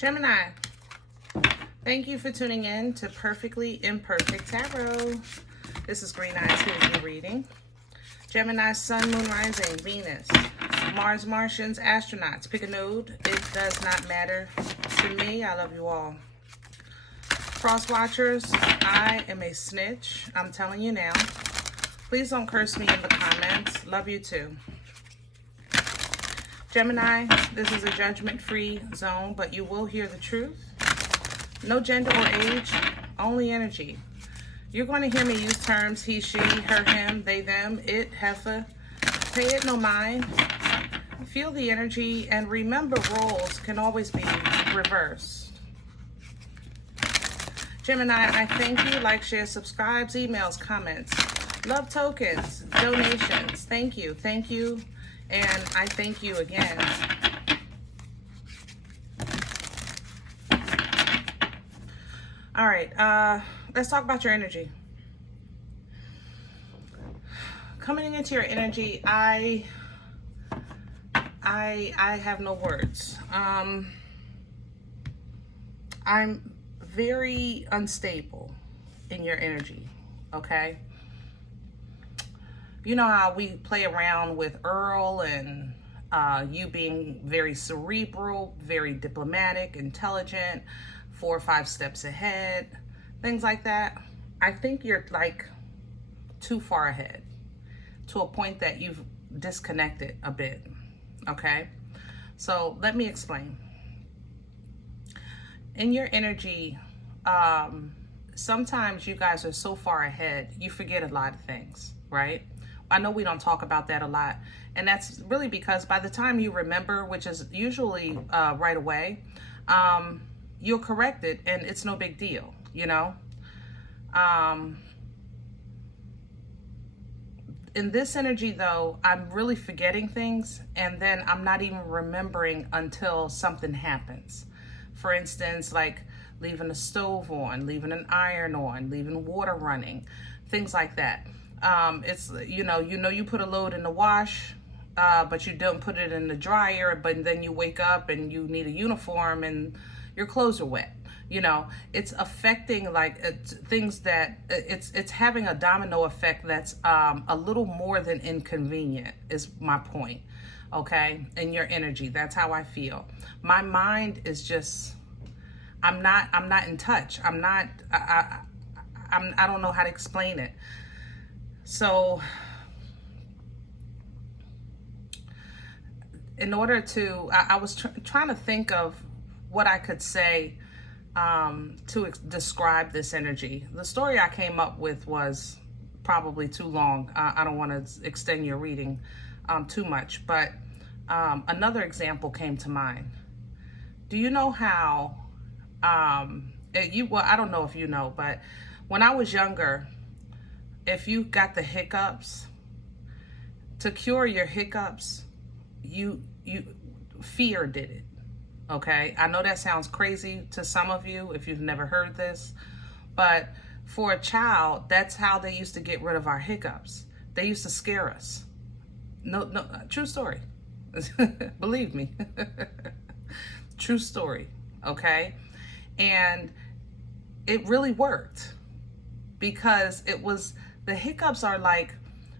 Gemini, thank you for tuning in to Perfectly Imperfect Tarot. This is Green Eyes here with your reading. Gemini, Sun, Moon, Rising, Venus, Mars, Martians, astronauts. Pick a node. It does not matter to me. I love you all. Cross watchers, I am a snitch. I'm telling you now. Please don't curse me in the comments. Love you too. Gemini, this is a judgment-free zone, but you will hear the truth. No gender or age, only energy. You're going to hear me use terms he, she, her, him, they, them, it, heifer. Pay it no mind. Feel the energy and remember roles can always be reversed. Gemini, I thank you. Like, share, subscribes, emails, comments, love tokens, donations. Thank you. Thank you. And I thank you again. All right, let's talk about your energy. Coming into your energy, I have no words. I'm very unstable in your energy, okay? You know how we play around with Earl and you being very cerebral, very diplomatic, intelligent, 4 or 5 steps ahead, things like that. I think you're like too far ahead to a point that you've disconnected a bit, okay? So let me explain. In your energy, sometimes you guys are so far ahead, you forget a lot of things, right? I know we don't talk about that a lot, and that's really because by the time you remember, which is usually right away, you'll correct it and it's no big deal, you know? In this energy though, I'm really forgetting things and then I'm not even remembering until something happens. For instance, like leaving the stove on, leaving an iron on, leaving water running, things like that. It's, you know, you put a load in the wash, but you don't put it in the dryer, but then you wake up and you need a uniform and your clothes are wet. You know, it's affecting like things that it's having a domino effect that's a little more than inconvenient is my point. Okay. In your energy. That's how I feel. My mind is just, I'm not in touch. I don't know how to explain it. So in order to, I was trying to think of what I could say to describe this energy. The story I came up with was probably too long. I don't want to extend your reading too much, but another example came to mind. Do you know how, well, I don't know if you know, but when I was younger, if you got the hiccups, to cure your hiccups, fear did it. Okay, I know that sounds crazy to some of you if you've never heard this, but for a child, that's how they used to get rid of our hiccups. They used to scare us. No, true story. Believe me. True story, okay? And it really worked because the hiccups are like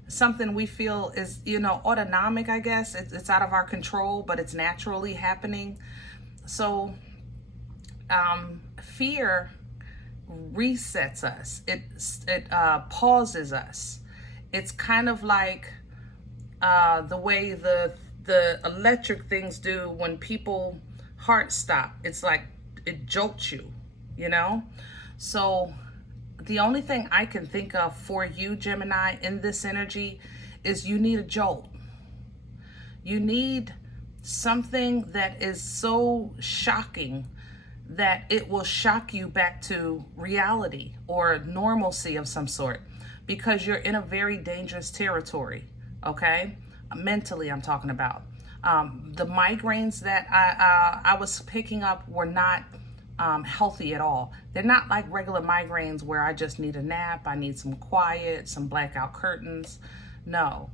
something we feel is, you know, autonomic, I guess. It's out of our control, but it's naturally happening. So fear resets us. It pauses us. It's kind of like the way the electric things do when people heart stop. It's like it jolts you, you know? So the only thing I can think of for you, Gemini, in this energy is you need a jolt. You need something that is so shocking that it will shock you back to reality or normalcy of some sort, because you're in a very dangerous territory, okay? Mentally, I'm talking about. The migraines that I was picking up were not healthy at all. They're not like regular migraines where I just need a nap, I need some quiet, some blackout curtains. No.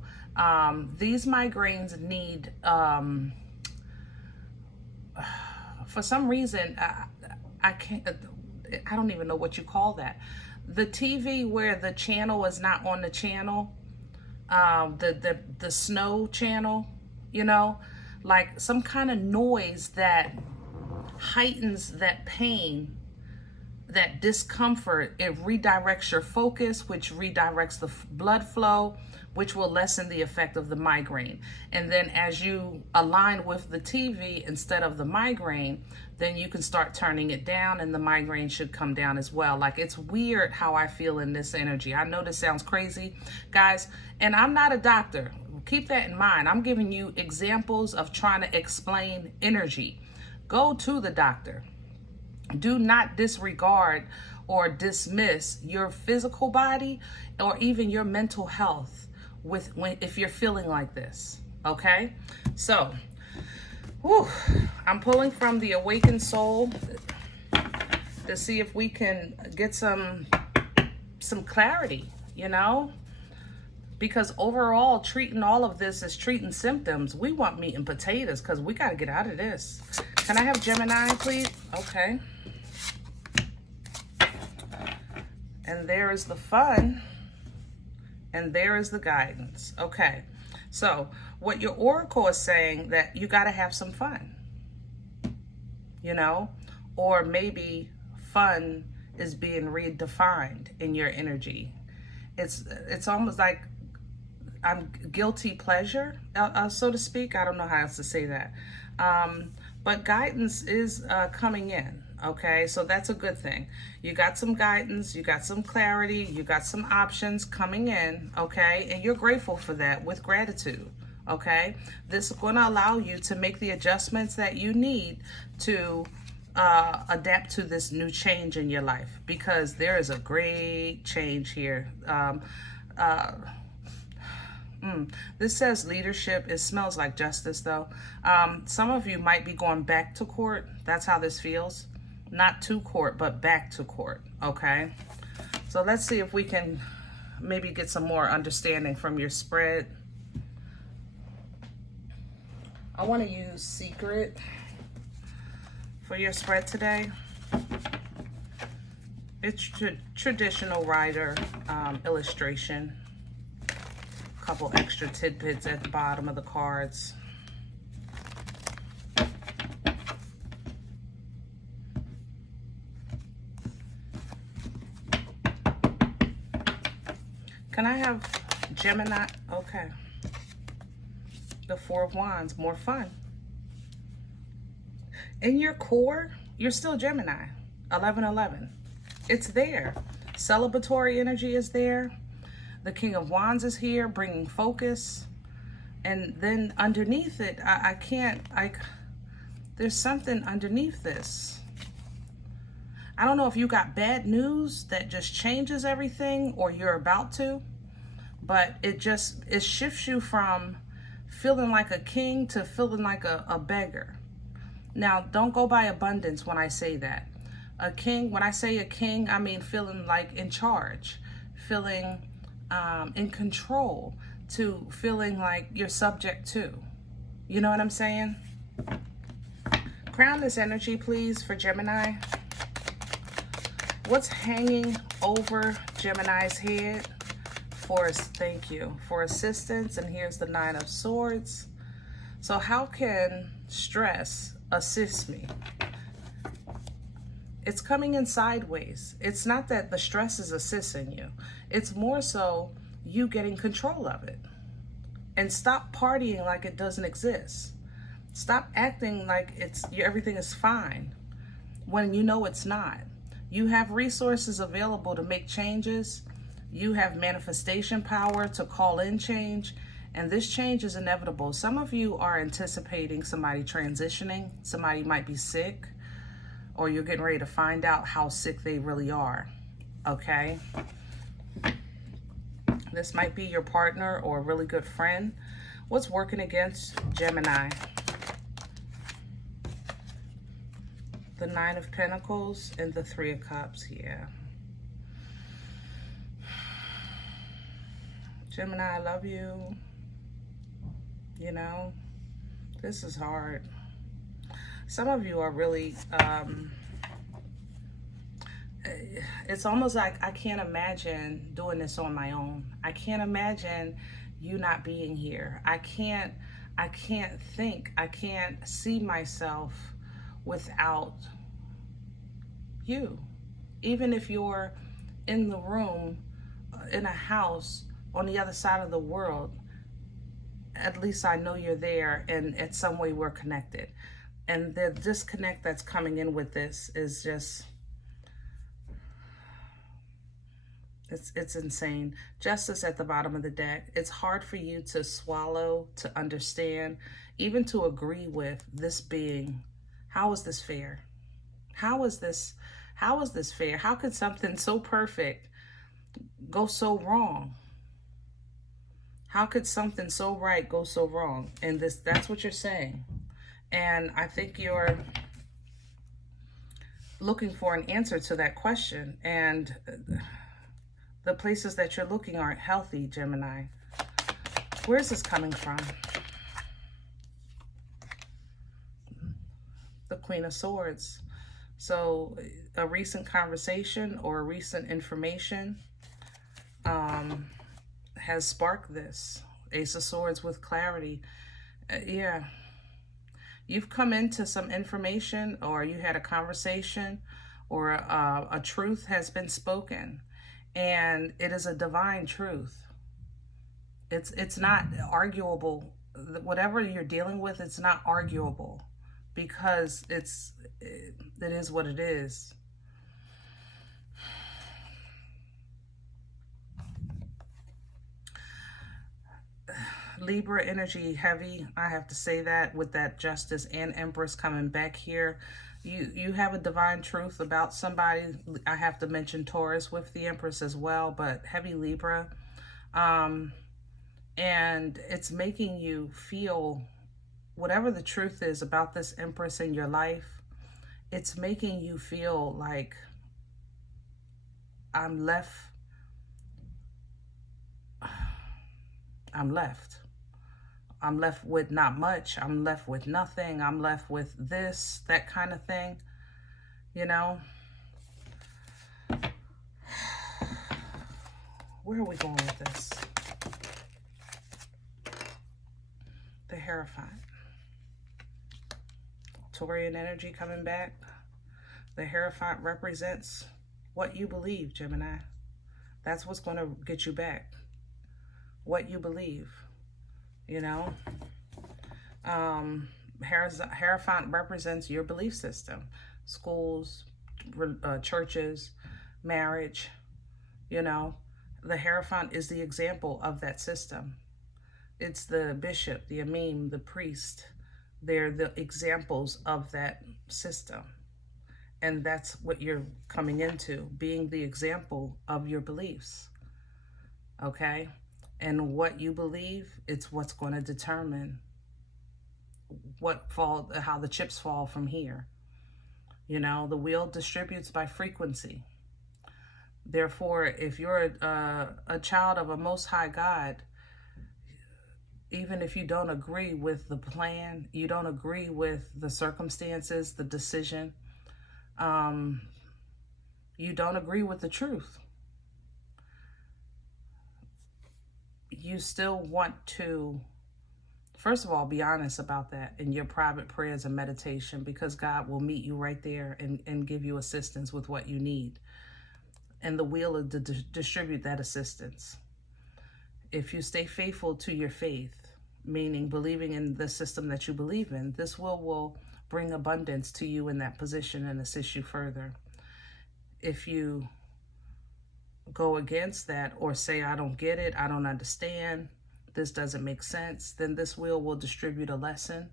These migraines need for some reason, I can't, I don't even know what you call that. The TV where the channel is not on the channel, the snow channel, you know, like some kind of noise that heightens that pain, that discomfort. It redirects your focus, which redirects the blood flow, which will lessen the effect of the migraine. And then as you align with the TV instead of the migraine, then you can start turning it down and the migraine should come down as well. Like, it's weird how I feel in this energy. I know this sounds crazy, guys, and I'm not a doctor. Keep that in mind. I'm giving you examples of trying to explain energy. Go to the doctor. Do not disregard or dismiss your physical body or even your mental health if you're feeling like this, okay? So, I'm pulling from the Awakened Soul to see if we can get some clarity, you know? Because overall, treating all of this as treating symptoms, we want meat and potatoes because we got to get out of this. Can I have Gemini, please? Okay. And there is the fun. And there is the guidance. Okay. So what your oracle is saying, that you got to have some fun, you know, or maybe fun is being redefined in your energy. It's almost like I'm guilty pleasure, so to speak. I don't know how else to say that. But guidance is coming in. Okay, so that's a good thing. You got some guidance, you got some clarity, you got some options coming in, okay? And you're grateful for that with gratitude, okay? This is going to allow you to make the adjustments that you need to adapt to this new change in your life, because there is a great change here. This says leadership. It smells like justice, though. Some of you might be going back to court. That's how this feels. Not to court, but back to court, okay? So let's see if we can maybe get some more understanding from your spread. I want to use Secret for your spread today. It's traditional rider illustration. A couple extra tidbits at the bottom of the cards. Can I have Gemini? Okay. The Four of Wands, more fun. In your core, you're still Gemini. 1111. It's there. Celebratory energy is there. The King of Wands is here, bringing focus. And then underneath it, there's something underneath this. I don't know if you got bad news that just changes everything, or you're about to, but it shifts you from feeling like a king to feeling like a beggar. Now, don't go by abundance when I say that. A king, when I say a king, I mean feeling like in charge, feeling in control, to feeling like you're subject to. You know what I'm saying? Crown this energy, please, for Gemini. What's hanging over Gemini's head thank you, for assistance? And here's the Nine of Swords. So how can stress assist me? It's coming in sideways. It's not that the stress is assisting you. It's more so you getting control of it. And stop partying like it doesn't exist. Stop acting like everything is fine when you know it's not. You have resources available to make changes. You have manifestation power to call in change. And this change is inevitable. Some of you are anticipating somebody transitioning. Somebody might be sick, or you're getting ready to find out how sick they really are. Okay? This might be your partner or a really good friend. What's working against Gemini? The Nine of Pentacles and the Three of Cups. Yeah. Gemini, I love you. You know, this is hard. Some of you are really, it's almost like I can't imagine doing this on my own. I can't imagine you not being here. I can't think, I can't see myself without you. Even if you're in the room, in a house on the other side of the world, at least I know you're there, and in some way we're connected. And the disconnect that's coming in with this is just, it's insane. Justice at the bottom of the deck. It's hard for you to swallow, to understand, even to agree with this being. How is this fair? How is this fair? How could something so perfect go so wrong? How could something so right go so wrong? And that's what you're saying. And I think you're looking for an answer to that question. And the places that you're looking aren't healthy, Gemini. Where is this coming from? The Queen of Swords. So a recent conversation or recent information has sparked this. Ace of Swords with clarity. Yeah. You've come into some information, or you had a conversation, or a truth has been spoken. And it is a divine truth. It's not arguable. Whatever you're dealing with, it's not arguable, because it is what it is. Libra energy heavy, I have to say that, with that Justice and Empress coming back here. You have a divine truth about somebody. I have to mention Taurus with the Empress as well, but heavy Libra. And it's making you feel, whatever the truth is about this Empress in your life, it's making you feel like I'm left. I'm left with not much. I'm left with nothing. I'm left with this, that kind of thing, you know? Where are we going with this? The Hierophant. Taurian energy coming back. The Hierophant represents what you believe, Gemini. That's what's going to get you back. What you believe. You know, Hierophant represents your belief system, schools, churches, marriage. You know, the Hierophant is the example of that system. It's the bishop, the imam, the priest. They're the examples of that system. And that's what you're coming into, being the example of your beliefs. Okay? And what you believe, it's what's going to determine how the chips fall from here. You know, the wheel distributes by frequency. Therefore, if you're a child of a Most High God, even if you don't agree with the plan, you don't agree with the circumstances, the decision, you don't agree with the truth, you still want to, first of all, be honest about that in your private prayers and meditation, because God will meet you right there and give you assistance with what you need. And the wheel will distribute that assistance. If you stay faithful to your faith, meaning believing in the system that you believe in, this will bring abundance to you in that position and assist you further. If you go against that or say, I don't get it, I don't understand, this doesn't make sense, then this wheel will distribute a lesson.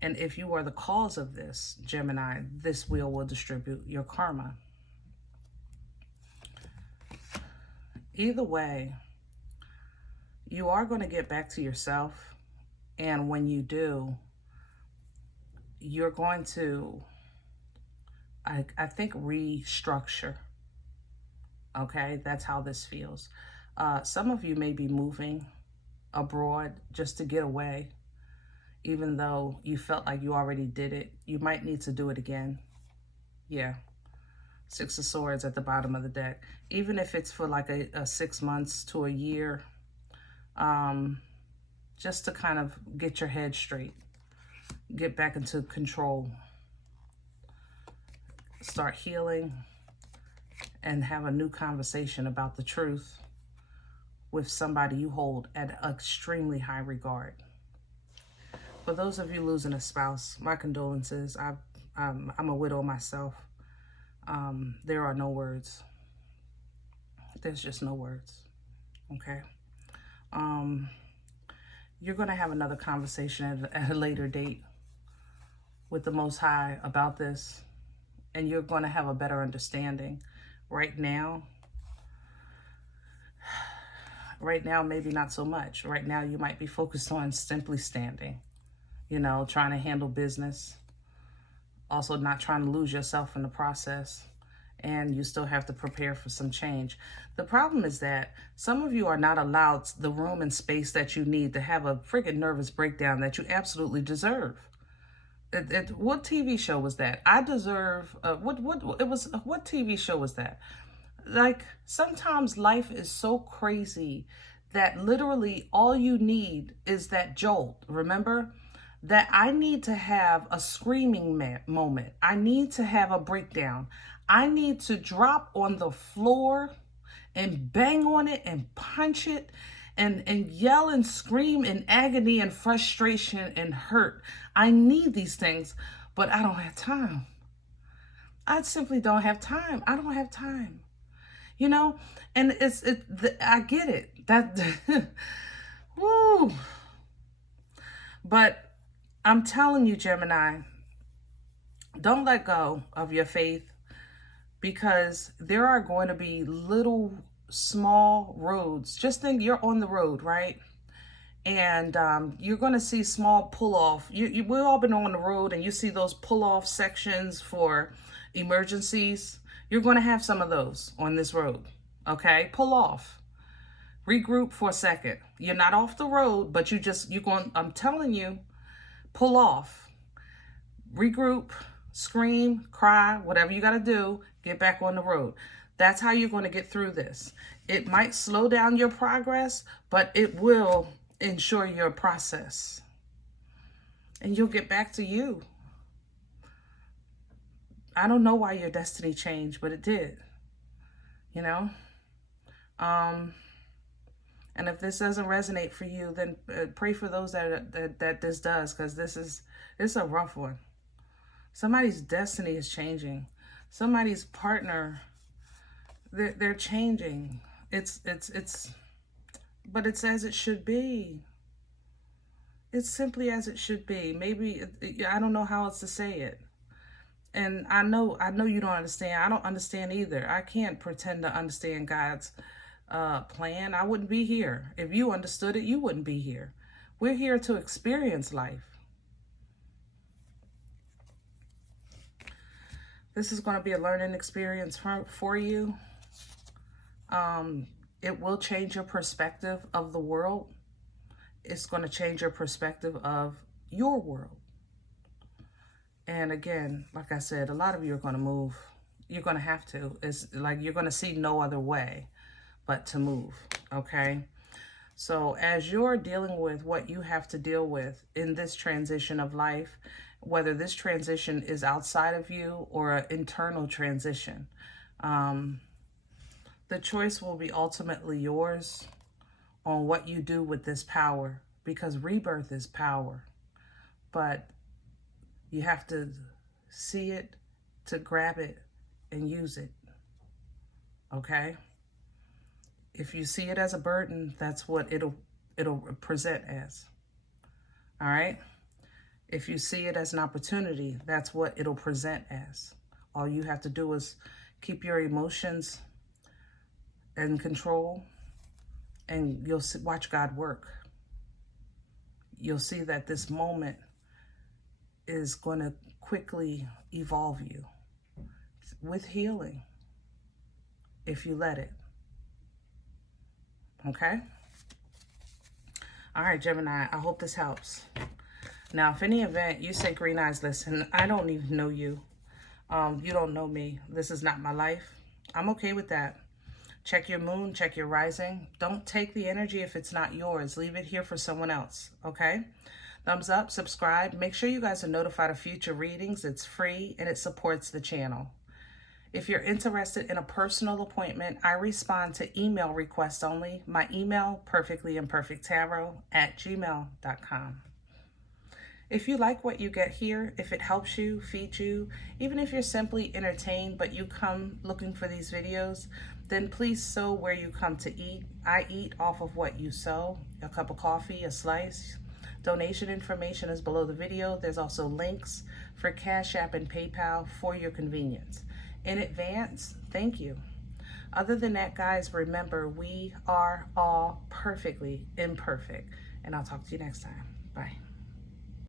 And if you are the cause of this, Gemini, this wheel will distribute your karma. Either way, you are going to get back to yourself. And when you do, you're going to, I think, restructure. Okay, that's how this feels. Some of you may be moving abroad just to get away. even though you felt like you already did it. You might need to do it again. Yeah. Six of Swords at the bottom of the deck. Even if it's for like a 6 months to a year, just to kind of get your head straight, get back into control, start healing, and have a new conversation about the truth with somebody you hold at extremely high regard. For those of you losing a spouse, my condolences. I'm a widow myself. There are no words. There's just no words. Okay. You're going to have another conversation at a later date with the Most High about this, and you're going to have a better understanding. Right now, maybe not so much. Right now, you might be focused on simply standing, you know, trying to handle business, also not trying to lose yourself in the process. And you still have to prepare for some change. The problem is that some of you are not allowed the room and space that you need to have a freaking nervous breakdown that you absolutely deserve. What TV show was that? I deserve, what TV show was that? Like, sometimes life is so crazy that literally all you need is that jolt. Remember? That I need to have a screaming moment. I need to have a breakdown. I need to drop on the floor and bang on it and punch it and yell and scream in agony and frustration and hurt. I need these things, but I don't have time. I simply don't have time. I don't have time. You know, and I get it. That, woo. But I'm telling you, Gemini, don't let go of your faith, because there are going to be little small roads. Just think you're on the road, right? And you're going to see small pull-off. We've all been on the road, and you see those pull-off sections for emergencies. You're going to have some of those on this road, okay? Pull off. Regroup for a second. You're not off the road, but I'm telling you, pull off. Regroup, scream, cry, whatever you got to do, get back on the road. That's how you're going to get through this. It might slow down your progress, but it will ensure your process. And you'll get back to you. I don't know why your destiny changed, but it did. You know? And if this doesn't resonate for you, then pray for those that this does, because it's a rough one. Somebody's destiny is changing. Somebody's partner, they're changing. But it's as it should be. It's simply as it should be. Maybe, I don't know how else to say it. And I know you don't understand. I don't understand either. I can't pretend to understand God's plan. I wouldn't be here. If you understood it, you wouldn't be here. We're here to experience life. This is going to be a learning experience for you. It will change your perspective of the world. It's going to change your perspective of your world. And again, like I said, a lot of you are going to move. You're going to have to. It's like you're going to see no other way but to move, okay? So as you're dealing with what you have to deal with in this transition of life, whether this transition is outside of you or an internal transition, the choice will be ultimately yours on what you do with this power, because rebirth is power. But you have to see it, to grab it, and use it, okay? If you see it as a burden, that's what it'll present as, all right? If you see it as an opportunity, that's what it'll present as. All you have to do is keep your emotions in control, and you'll watch God work. You'll see that this moment is going to quickly evolve you with healing if you let it. Okay? All right, Gemini, I hope this helps. Now, if any event you say, Green Eyes, listen, I don't even know you. You don't know me. This is not my life. I'm okay with that. Check your moon, check your rising. Don't take the energy if it's not yours. Leave it here for someone else, okay? Thumbs up, subscribe. Make sure you guys are notified of future readings. It's free and it supports the channel. If you're interested in a personal appointment, I respond to email requests only. My email, perfectlyimperfecttarot@gmail.com. If you like what you get here, if it helps you, feeds you, even if you're simply entertained but you come looking for these videos, then please sow where you come to eat. I eat off of what you sow, a cup of coffee, a slice. Donation information is below the video. There's also links for CashApp and PayPal for your convenience. In advance, thank you. Other than that, guys, remember, we are all perfectly imperfect. And I'll talk to you next time. Bye.